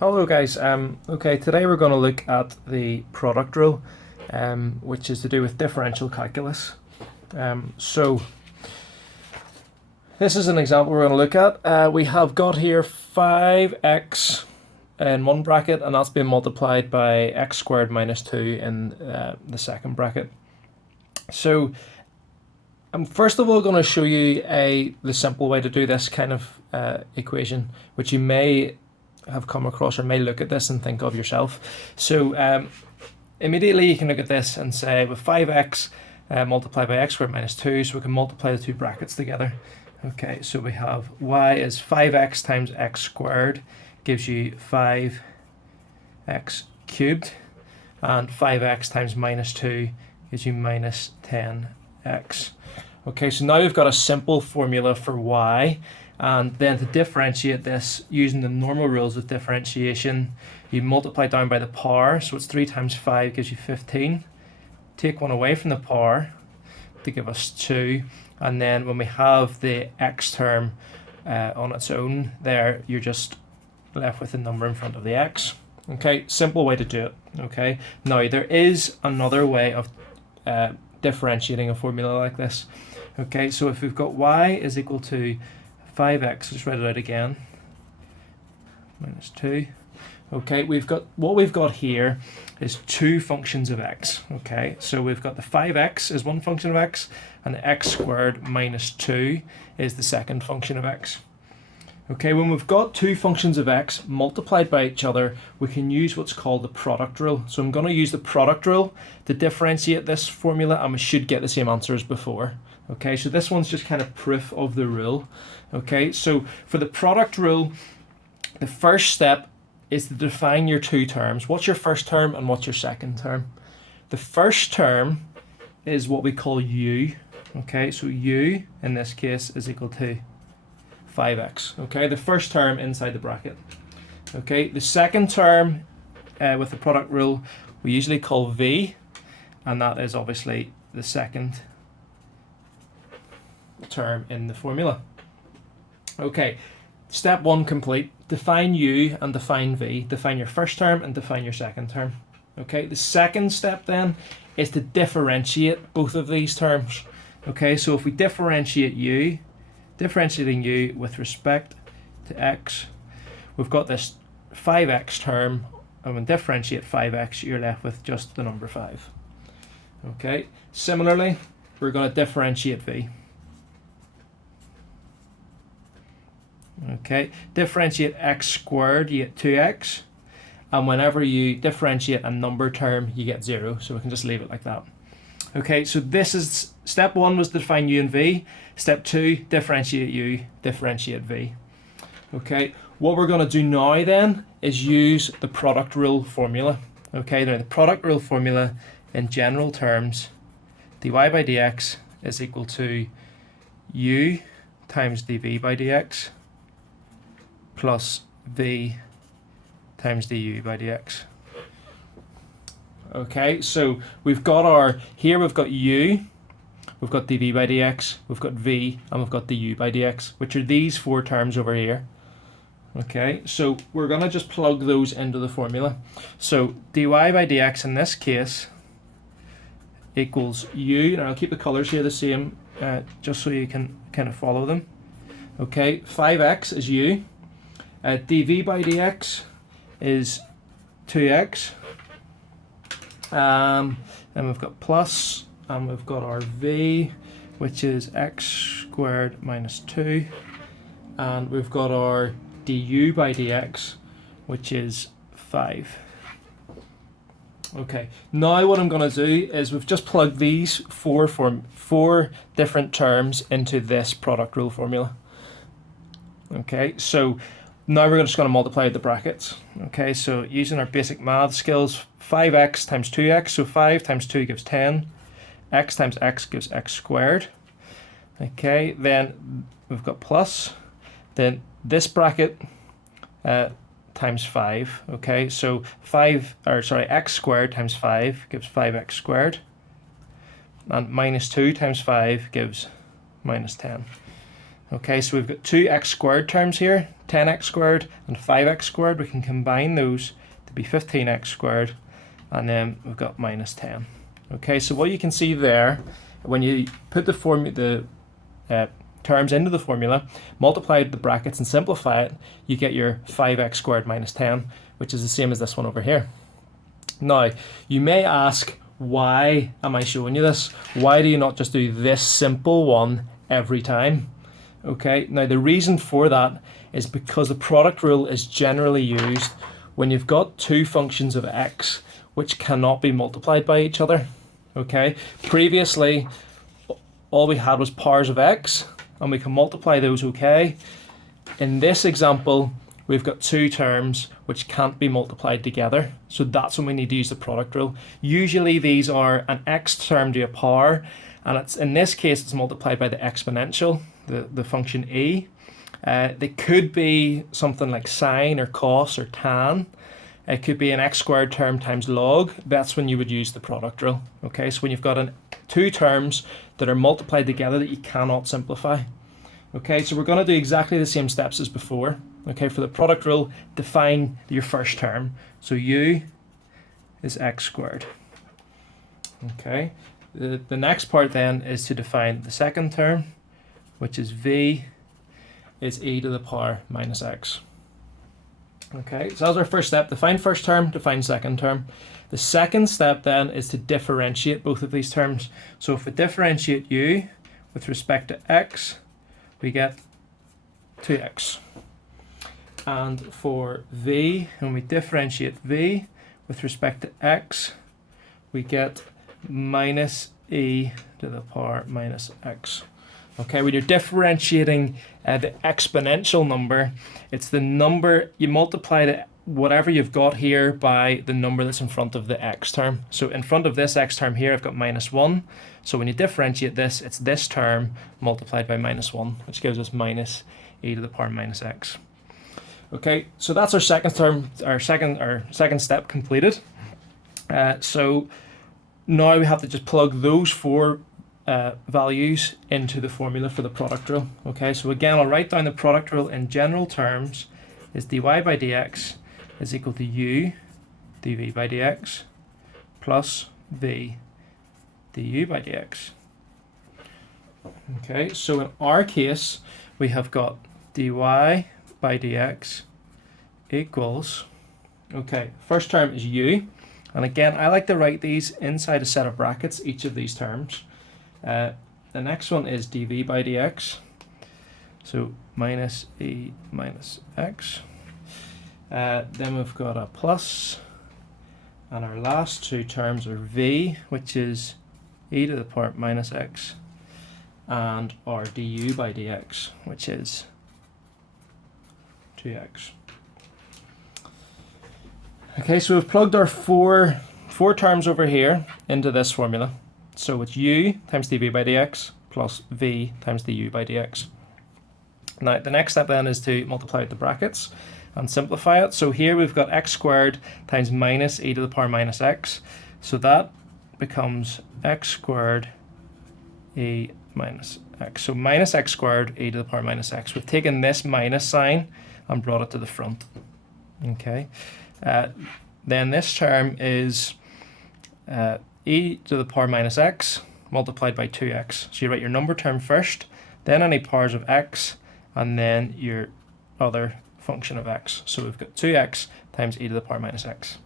Hello guys, okay, today we're going to look at the product rule, which is to do with differential calculus. So this is an example we're going to look at. We have got here 5x in one bracket, and that's been multiplied by x squared minus 2 in the second bracket. So I'm first of all going to show you the simple way to do this kind of equation, which you may have come across or may look at this and think of yourself. So immediately you can look at this and say with 5x multiplied by x squared minus 2, so we can multiply the two brackets together. Okay, so we have y is 5x times x squared gives you 5x cubed, and 5x times minus 2 gives you minus 10x. Okay, so now we've got a simple formula for y. And then to differentiate this using the normal rules of differentiation, you multiply down by the power, so it's 3 times 5 gives you 15. Take one away from the power to give us 2, and then when we have the x term on its own there, you're just left with the number in front of the x. Okay, simple way to do it. Okay, now there is another way of differentiating a formula like this. Okay, so if we've got y is equal to 5x, just write it out again, minus 2. Okay, what we've got here is two functions of x. Okay, so we've got the 5x is one function of x, and the x squared minus 2 is the second function of x. Okay, when we've got two functions of x multiplied by each other, we can use what's called the product rule. So I'm going to use the product rule to differentiate this formula, and we should get the same answer as before. Okay, so this one's just kind of proof of the rule. Okay, so for the product rule, the first step is to define your two terms. What's your first term and what's your second term? The first term is what we call u. Okay, so u in this case is equal to 5x. Okay, the first term inside the bracket. Okay, the second term with the product rule we usually call v, and that is obviously the second term in the formula. Okay, step one complete. Define u and define v. Define your first term and define your second term. Okay, the second step then is to differentiate both of these terms. Okay, so if we differentiate u, differentiating u with respect to x, we've got this 5x term, and when differentiate 5x, you're left with just the number 5. Okay, similarly, we're going to differentiate v. Okay, differentiate x squared, you get 2x, and whenever you differentiate a number term, you get 0, so we can just leave it like that. Okay, so this is step one, was to define u and v. Step two, differentiate u, differentiate v. Okay, what we're going to do now then is use the product rule formula. Okay, now the product rule formula in general terms, dy by dx is equal to u times dv by dx plus v times du by dx. Okay, so we've got we've got u, we've got dv by dx, we've got v, and we've got du by dx, which are these four terms over here. Okay, so we're going to just plug those into the formula. So dy by dx in this case equals u, and I'll keep the colours here the same just so you can kind of follow them. Okay, 5x is u, dv by dx is 2x, and we've got plus, and we've got our v, which is x squared minus 2, and we've got our du by dx, which is 5. Okay, now what I'm going to do is we've just plugged these four different terms into this product rule formula. Okay, so now we're just going to multiply the brackets. Okay, so using our basic math skills, 5x times 2x, so 5 times 2 gives 10, x times x gives x squared. Okay, then we've got plus, then this bracket times 5. Okay, so x squared times 5 gives 5x squared, and minus 2 times 5 gives minus 10. Okay, so we've got two x squared terms here, 10x squared and 5x squared. We can combine those to be 15x squared, and then we've got minus 10. Okay, so what you can see there, when you put the terms into the formula, multiply the brackets and simplify it, you get your 5x squared minus 10, which is the same as this one over here. Now, you may ask, why am I showing you this? Why do you not just do this simple one every time? Okay, now the reason for that is because the product rule is generally used when you've got two functions of x which cannot be multiplied by each other. Okay, previously all we had was powers of x and we can multiply those okay. In this example, we've got two terms which can't be multiplied together, so that's when we need to use the product rule. Usually these are an x term to a power, and it's in this case it's multiplied by the exponential, the function e. They could be something like sine or cos or tan. It could be an x squared term times log. That's when you would use the product rule. Okay, so when you've got two terms that are multiplied together that you cannot simplify. Okay, so we're going to do exactly the same steps as before. Okay, for the product rule, define your first term. So u is x squared. Okay, the next part then is to define the second term, which is v is e to the power minus x. Okay, so that's our first step. Define first term, define second term. The second step then is to differentiate both of these terms. So if we differentiate u with respect to x, we get 2x. And for v, when we differentiate v with respect to x, we get minus e to the power minus x. Okay, when you're differentiating the exponential number, it's the number, you multiply whatever you've got here by the number that's in front of the x term. So in front of this x term here, I've got minus 1. So when you differentiate this, it's this term multiplied by minus 1, which gives us minus e to the power minus x. Okay, so that's our second term, our second step completed. So now we have to just plug those four values into the formula for the product rule. Okay, so again, I'll write down the product rule in general terms is dy by dx is equal to u dv by dx plus v du by dx. Okay, so in our case, we have got dy by dx equals, okay, first term is u, and again, I like to write these inside a set of brackets, each of these terms. The next one is dv by dx, so minus e minus x. Then we've got a plus, and our last two terms are v, which is e to the power minus x, and our du by dx, which is 2x. Okay, so we've plugged our four terms over here into this formula. So it's u times dv by dx plus v times du by dx. Now the next step then is to multiply out the brackets and simplify it. So here we've got x squared times minus e to the power minus x. So that becomes x squared e minus x. So minus x squared e to the power minus x. We've taken this minus sign and brought it to the front. Okay. Then this term is e to the power minus x multiplied by 2x. So you write your number term first, then any powers of x, and then your other function of x. So we've got 2x times e to the power minus x.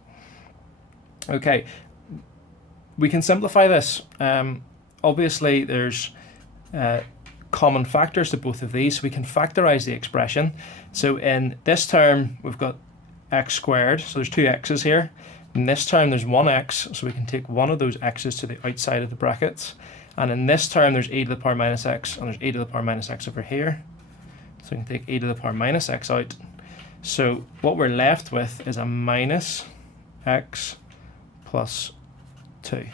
Okay, we can simplify this. Obviously, there's common factors to both of these, so we can factorize the expression. So in this term, we've got x squared, so there's two x's here. In this term, there's one x, so we can take one of those x's to the outside of the brackets. And in this term, there's e to the power minus x, and there's e to the power minus x over here. So we can take e to the power minus x out. So what we're left with is a minus x plus 2.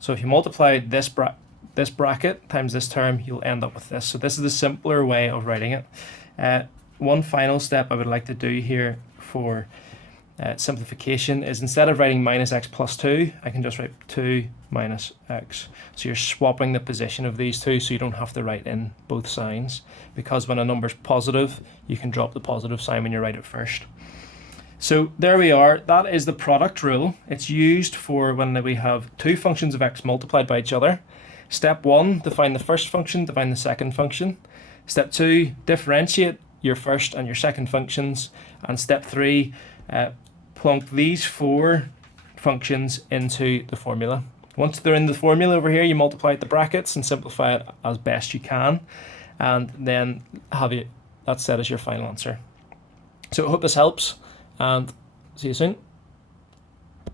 So if you multiply this bracket times this term, you'll end up with this. So this is the simpler way of writing it. One final step I would like to do here for simplification is instead of writing minus x plus 2, I can just write 2 minus x. So you're swapping the position of these two, so you don't have to write in both signs, because when a number's positive, you can drop the positive sign when you write it first. So there we are. That is the product rule. It's used for when we have two functions of x multiplied by each other. Step 1, define the first function, define the second function. Step 2, differentiate your first and your second functions. And step 3, plonk these 4 functions into the formula. Once they're in the formula over here, you multiply out the brackets and simplify it as best you can, and then that set as your final answer. So I hope this helps, and see you soon.